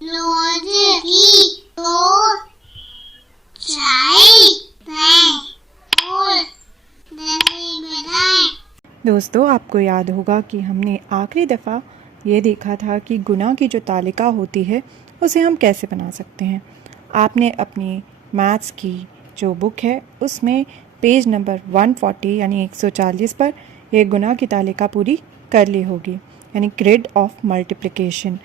रोज दो चाय और दोस्तों, आपको याद होगा कि हमने आखिरी दफ़ा ये देखा था कि गुना की जो तालिका होती है उसे हम कैसे बना सकते हैं। आपने अपनी मैथ्स की जो बुक है उसमें पेज नंबर 140 यानी 140 पर यह गुना की तालिका पूरी कर ली होगी, यानी ग्रिड ऑफ मल्टीप्लिकेशन,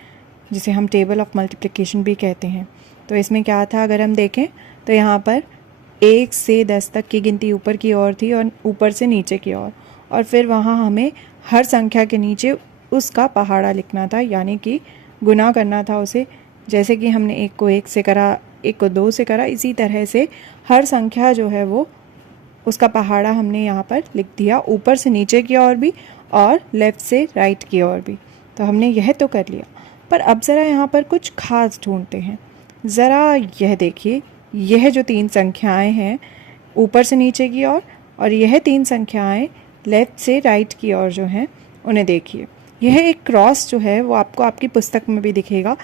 जिसे हम टेबल ऑफ मल्टीप्लिकेशन भी कहते हैं। तो इसमें क्या था, अगर हम देखें तो यहाँ पर 1 से 10 तक की गिनती ऊपर की ओर थी और ऊपर से नीचे की ओर, और फिर वहाँ हमें हर संख्या के नीचे उसका पहाड़ा लिखना था, यानी कि गुना करना था उसे। जैसे कि हमने 1 को 1 से करा, 1 को 2 से करा, इसी तरह से हर संख्या जो है वो उसका पहाड़ा हमने यहाँ पर लिख दिया, ऊपर से नीचे की ओर भी और लेफ़्ट से राइट की ओर भी। तो हमने यह तो कर लिया, पर अब ज़रा यहाँ पर कुछ खास ढूंढते हैं। ज़रा यह देखिए, यह जो 3 संख्याएं हैं ऊपर से नीचे की ओर और यह 3 संख्याएं लेफ़्ट से राइट की ओर जो हैं उन्हें देखिए। यह एक क्रॉस जो है वो आपको आपकी पुस्तक में भी दिखेगा,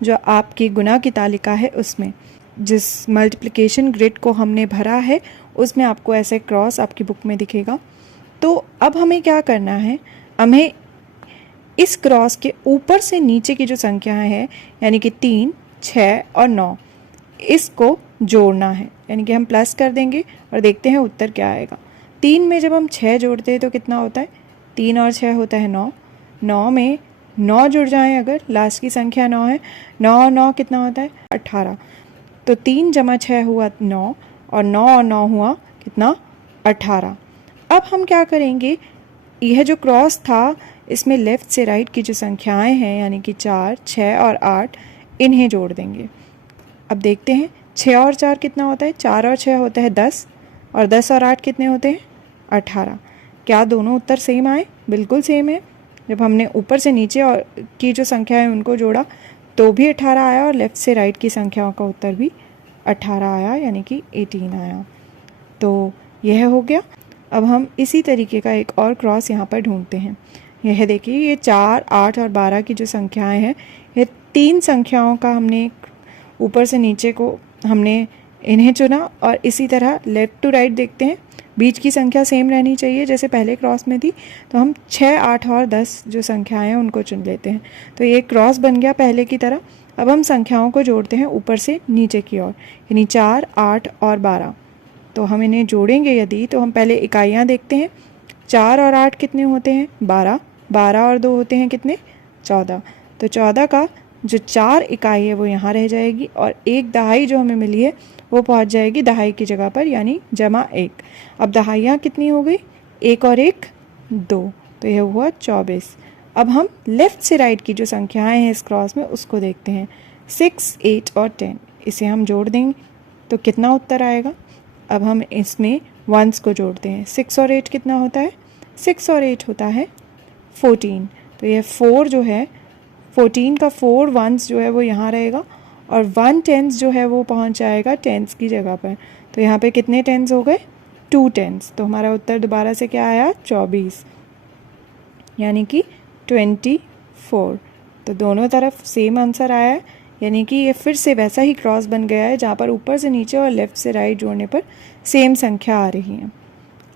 जो आपकी गुना की तालिका है उसमें जिस मल्टीप्लिकेशन ग्रिड को हमने भरा है उसमें आपको ऐसे क्रॉस आपकी बुक में दिखेगा। तो अब हमें क्या करना है, हमें इस क्रॉस के ऊपर से नीचे की जो संख्याएं हैं यानी कि 3, 6 और 9, इसको जोड़ना है। यानी कि हम प्लस कर देंगे और देखते हैं उत्तर क्या आएगा। 3 में जब हम 6 जोड़ते हैं तो कितना होता है, 3 और 6 होता है 9। 9 में 9 जुड़ जाएं, अगर लास्ट की संख्या 9 है, 9 और 9 कितना होता है 18। तो 3 जमा 6 हुआ 9 और 9 और 9 हुआ कितना 18। अब हम क्या करेंगे, यह जो क्रॉस था इसमें लेफ़्ट से राइट की जो संख्याएं हैं यानी कि 4, 6 और 8, इन्हें जोड़ देंगे। अब देखते हैं 6 और 4 कितना होता है, 4 और 6 होता है 10 और 10 और 8 कितने होते हैं 18। क्या दोनों उत्तर सेम आए? बिल्कुल सेम है। जब हमने ऊपर से नीचे और की जो संख्या है उनको जोड़ा तो भी 18 आया और लेफ़्ट से राइट की संख्याओं का उत्तर भी 18 आया, यानी कि 18 आया। तो यह हो गया। अब हम इसी तरीके का एक और क्रॉस यहाँ पर ढूंढते हैं। यह देखिए, ये 4, 8 और 12 की जो संख्याएं हैं, ये 3 संख्याओं का हमने ऊपर से नीचे को हमने इन्हें चुना और इसी तरह लेफ़्ट टू राइट देखते हैं। बीच की संख्या सेम रहनी चाहिए जैसे पहले क्रॉस में थी, तो हम 6, 8 और 10 जो संख्याएं हैं उनको चुन लेते हैं। तो ये क्रॉस बन गया पहले की तरह। अब हम संख्याओं को जोड़ते हैं ऊपर से नीचे की ओर, यानी 4, 8 और 12। तो हम इन्हें जोड़ेंगे यदि, तो हम पहले इकाइयाँ देखते हैं। 4 और 8 कितने होते हैं 12, 12 और 2 होते हैं कितने 14। तो 14 का जो 4 इकाई है वो यहाँ रह जाएगी और 1 दहाई जो हमें मिली है वो पहुँच जाएगी दहाई की जगह पर, यानी जमा 1। अब दहाइयाँ कितनी हो गई, 1 और 1 2, तो यह हुआ 24। अब हम लेफ़्ट से राइट की जो संख्याएं हैं इस क्रॉस में उसको देखते हैं, 6, 8 और 10। इसे हम जोड़ देंगे तो कितना उत्तर आएगा। अब हम इसमें वंस को जोड़ते हैं। 6 और 8 कितना होता है, 6 और 8 होता है 14। तो यह 4 जो है 14 का 4 वंस जो है वो यहाँ रहेगा और 1 टेंस जो है वो पहुँच जाएगा टेंस की जगह पर। तो यहाँ पे कितने टेंस हो गए, 2 टेंस। तो हमारा उत्तर दोबारा से क्या आया 24, यानी कि 24। तो दोनों तरफ सेम आंसर आया है, यानी कि ये फिर से वैसा ही क्रॉस बन गया है जहाँ पर ऊपर से नीचे और लेफ़्ट से राइट जोड़ने पर सेम संख्या आ रही है।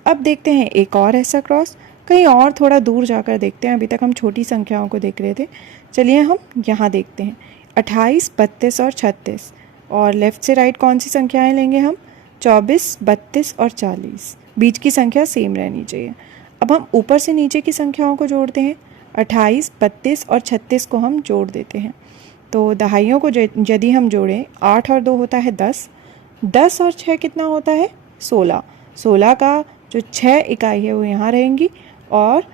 अब देखते हैं एक और ऐसा क्रॉस, कहीं और थोड़ा दूर जाकर देखते हैं। अभी तक हम छोटी संख्याओं को देख रहे थे, चलिए हम यहाँ देखते हैं। 28, 32 और 36, और लेफ़्ट से राइट कौन सी संख्याएं लेंगे हम, 24, 32 और 40। बीच की संख्या सेम रहनी चाहिए। अब हम ऊपर से नीचे की संख्याओं को जोड़ते हैं। 28, 32 और 36 को हम जोड़ देते हैं। तो दहाइयों को यदि हम जोड़ें, 8 और 2 होता है 10, 10 और 6 कितना होता है 16। 16 का जो 6 इकाई है वो यहाँ रहेंगी और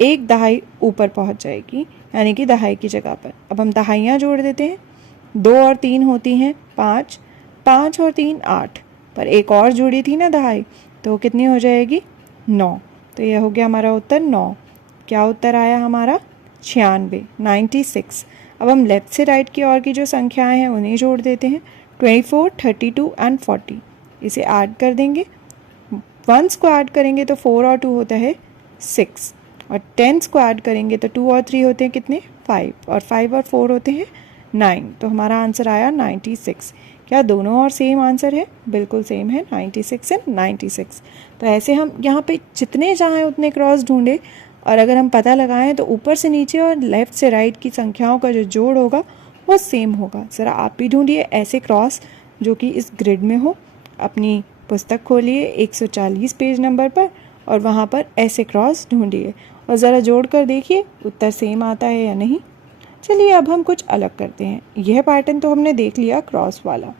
1 दहाई ऊपर पहुँच जाएगी, यानी कि दहाई की जगह पर। अब हम दहाइयाँ जोड़ देते हैं। 2 और 3 होती हैं 5, 5 और 3 8, पर एक और जुड़ी थी ना दहाई, तो कितनी हो जाएगी 9। तो यह हो गया हमारा उत्तर 9। क्या उत्तर आया हमारा 96, 96। अब हम लेफ़्ट से राइट की ओर की जो संख्याएं हैं उन्हें जोड़ देते हैं। 24, 32 एंड 40, इसे ऐड कर देंगे। वंस को ऐड करेंगे तो 4 और 2 होता है 6, और टेंस को ऐड करेंगे तो 2 और 3 होते हैं कितने 5, और 5 और 4 होते हैं 9, तो हमारा आंसर आया 96। क्या दोनों और सेम आंसर है? बिल्कुल सेम है, 96 एंड 96। तो ऐसे हम यहाँ पे जितने चाहें उतने क्रॉस ढूंढे, और अगर हम पता लगाएं तो ऊपर से नीचे और लेफ़्ट से राइट की संख्याओं का जो जोड़ होगा वो सेम होगा। ज़रा आप भी ढूंढिए ऐसे क्रॉस जो कि इस ग्रिड में हो। अपनी पुस्तक खोलिए 140 पेज नंबर पर और वहाँ पर ऐसे क्रॉस ढूंढिए और ज़रा जोड़ कर देखिए उत्तर सेम आता है या नहीं। चलिए अब हम कुछ अलग करते हैं। यह पैटर्न तो हमने देख लिया क्रॉस वाला।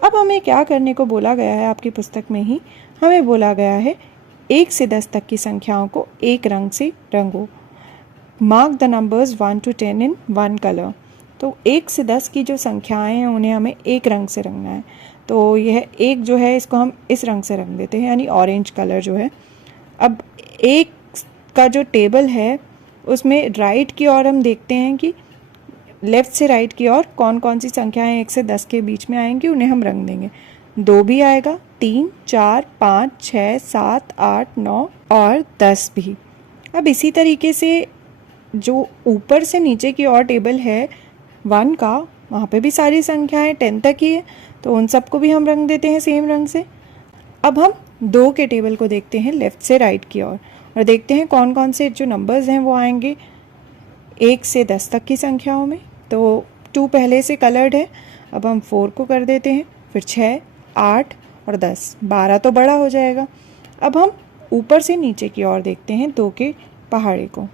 अब हमें क्या करने को बोला गया है? आपकी पुस्तक में ही हमें बोला गया है 1 से 10 तक की संख्याओं को एक रंग से रंगो। Mark the numbers 1 to 10 in 1 colour. तो 1 से 10 की जो संख्याएं हैं उन्हें हमें एक रंग से रंगना है। तो यह एक जो है इसको हम इस रंग से रंग देते हैं, यानी ऑरेंज कलर जो है। अब एक का जो टेबल है उसमें राइट की ओर हम देखते हैं कि लेफ़्ट से राइट की ओर कौन कौन सी संख्याएं 1 से 10 के बीच में आएंगी, उन्हें हम रंग देंगे। 2 भी आएगा, 3, 4, 5, 6, 7, 8, 9 और 10 भी। अब इसी तरीके से जो ऊपर से नीचे की ओर टेबल है 1 का, वहाँ पे भी सारी संख्याएं 10 तक ही है, तो उन सबको भी हम रंग देते हैं सेम रंग से। अब हम 2 के टेबल को देखते हैं लेफ़्ट से राइट की ओर और देखते हैं कौन कौन से जो नंबर्स हैं वो आएंगे 1 से 10 तक की संख्याओं में। तो 2 पहले से कलर्ड है, अब हम 4 को कर देते हैं, फिर 6, 8 और 10, 12 तो बड़ा हो जाएगा। अब हम ऊपर से नीचे की ओर देखते हैं 2 के पहाड़े को,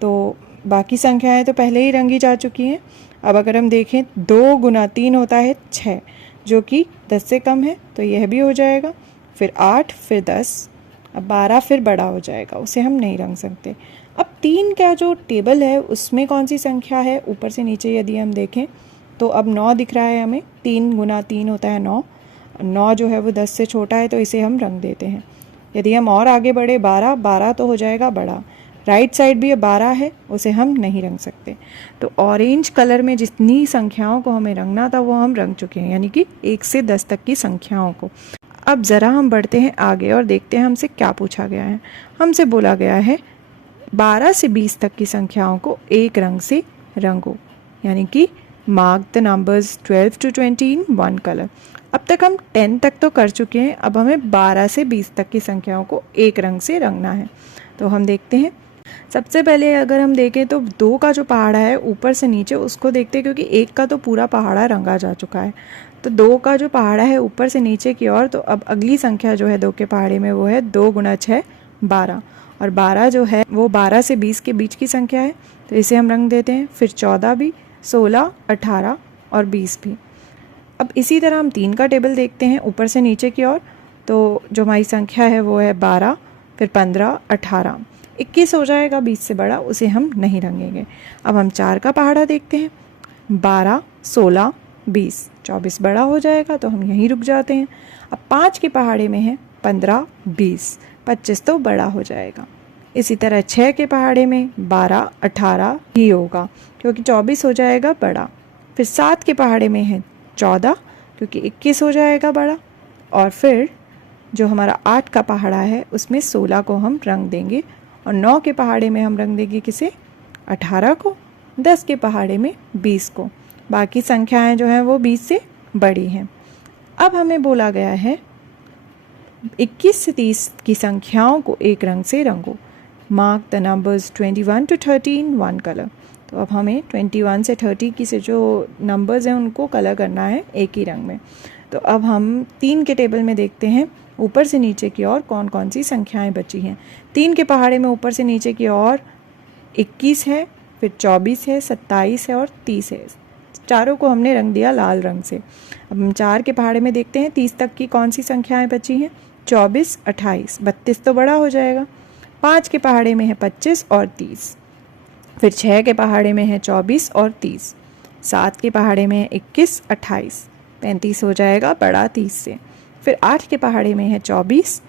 तो बाकी संख्याएं तो पहले ही रंगी जा चुकी हैं। अब अगर हम देखें 2 गुना 3 होता है 6, जो कि 10 से कम है, तो यह भी हो जाएगा। फिर 8, फिर 10, अब 12 फिर बड़ा हो जाएगा, उसे हम नहीं रंग सकते। अब 3 का जो टेबल है उसमें कौन सी संख्या है? ऊपर से नीचे यदि हम देखें तो अब 9 दिख रहा है हमें। 3 गुना 3 होता है 9, 9 जो है वो 10 से छोटा है, तो इसे हम रंग देते हैं। यदि हम और आगे बढ़े 12, 12 तो हो जाएगा बड़ा। राइट साइड भी 12 है, उसे हम नहीं रंग सकते। तो ऑरेंज कलर में जितनी संख्याओं को हमें रंगना था वो हम रंग चुके हैं, यानी कि 1 से 10 तक की संख्याओं को। अब ज़रा हम बढ़ते हैं आगे और देखते हैं हमसे क्या पूछा गया है। हमसे बोला गया है 12 से 20 तक की संख्याओं को एक रंग से रंगो, यानी कि mark the numbers 12 to 20 in 1 colour. अब तक हम 10 तक तो कर चुके हैं, अब हमें 12 से 20 तक की संख्याओं को एक रंग से रंगना है। तो हम देखते हैं। सबसे पहले अगर हम देखें तो 2 का जो पहाड़ा है ऊपर से नीचे उसको देखते हैं, क्योंकि 1 का तो पूरा पहाड़ा रंगा जा चुका है। तो 2 का जो पहाड़ा है ऊपर से नीचे की ओर, तो अब अगली संख्या जो है 2 के पहाड़े में वो है 2 गुना 6, 12, और 12 जो है वो 12 से 20 के बीच की संख्या है, तो इसे हम रंग देते हैं। फिर 14 भी, 16, 18 और 20 भी। अब इसी तरह हम 3 का टेबल देखते हैं ऊपर से नीचे की ओर, तो जो हमारी संख्या है वो है 12, फिर 15, 18, 21 हो जाएगा 20 से बड़ा, उसे हम नहीं रंगेंगे। अब हम 4 का पहाड़ा देखते हैं, 12, 16, 20, 24 बड़ा हो जाएगा, तो हम यहीं रुक जाते हैं। अब 5 के पहाड़े में है 15, 20, 25 तो बड़ा हो जाएगा। इसी तरह 6 के पहाड़े में 12, 18 ही होगा, क्योंकि 24 हो जाएगा बड़ा। फिर 7 के पहाड़े में है 14, क्योंकि 21 हो जाएगा बड़ा। और फिर जो हमारा 8 का पहाड़ा है उसमें 16 को हम रंग देंगे, और 9 के पहाड़े में हम रंग देंगे किसे? 18 को। 10 के पहाड़े में 20 को। बाकी संख्याएं जो हैं वो 20 से बड़ी हैं। अब हमें बोला गया है 21 से 30 की संख्याओं को एक रंग से रंगो। Mark the numbers 21 to 30 in 1 colour. तो अब हमें 21 से 30 की से जो नंबर्स हैं उनको कलर करना है एक ही रंग में। तो अब हम 3 के टेबल में देखते हैं ऊपर से नीचे की ओर कौन कौन सी संख्याएं बची हैं। 3 के पहाड़े में ऊपर से नीचे की ओर 21 है, फिर 24 है, 27 है और 30 है। चारों को हमने रंग दिया लाल रंग से। अब हम 4 के पहाड़े में देखते हैं 30 तक की कौन सी संख्याएं बची हैं। 24, 28, 32 तो बड़ा हो जाएगा। 5 के पहाड़े में है 25 और 30। फिर 6 के पहाड़े में है 24 और 30। 7 के पहाड़े में है 21, 28, 35 हो जाएगा बड़ा 30 से। फिर 8 के पहाड़े में है 24,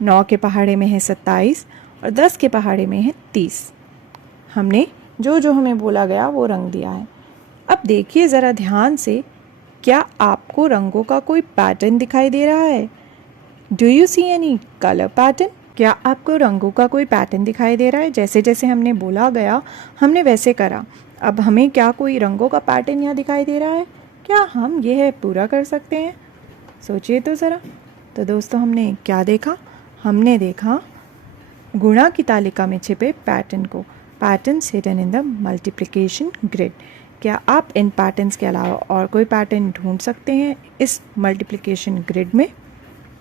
9 के पहाड़े में है 27 और 10 के पहाड़े में है 30। हमने जो जो हमें बोला गया वो रंग दिया है। अब देखिए ज़रा ध्यान से, क्या आपको रंगों का कोई पैटर्न दिखाई दे रहा है? Do you see any colour pattern? क्या आपको रंगों का कोई पैटर्न दिखाई दे रहा है? जैसे जैसे हमने बोला गया हमने वैसे करा। अब हमें क्या कोई रंगों का पैटर्न यहाँ दिखाई दे रहा है? क्या हम यह पूरा कर सकते हैं? सोचिए तो ज़रा। तो दोस्तों हमने क्या देखा? हमने देखा गुणा की तालिका में छिपे पैटर्न को, patterns hidden in the multiplication grid. क्या आप इन पैटर्न्स के अलावा और कोई पैटर्न ढूंढ सकते हैं इस मल्टीप्लिकेशन ग्रिड में?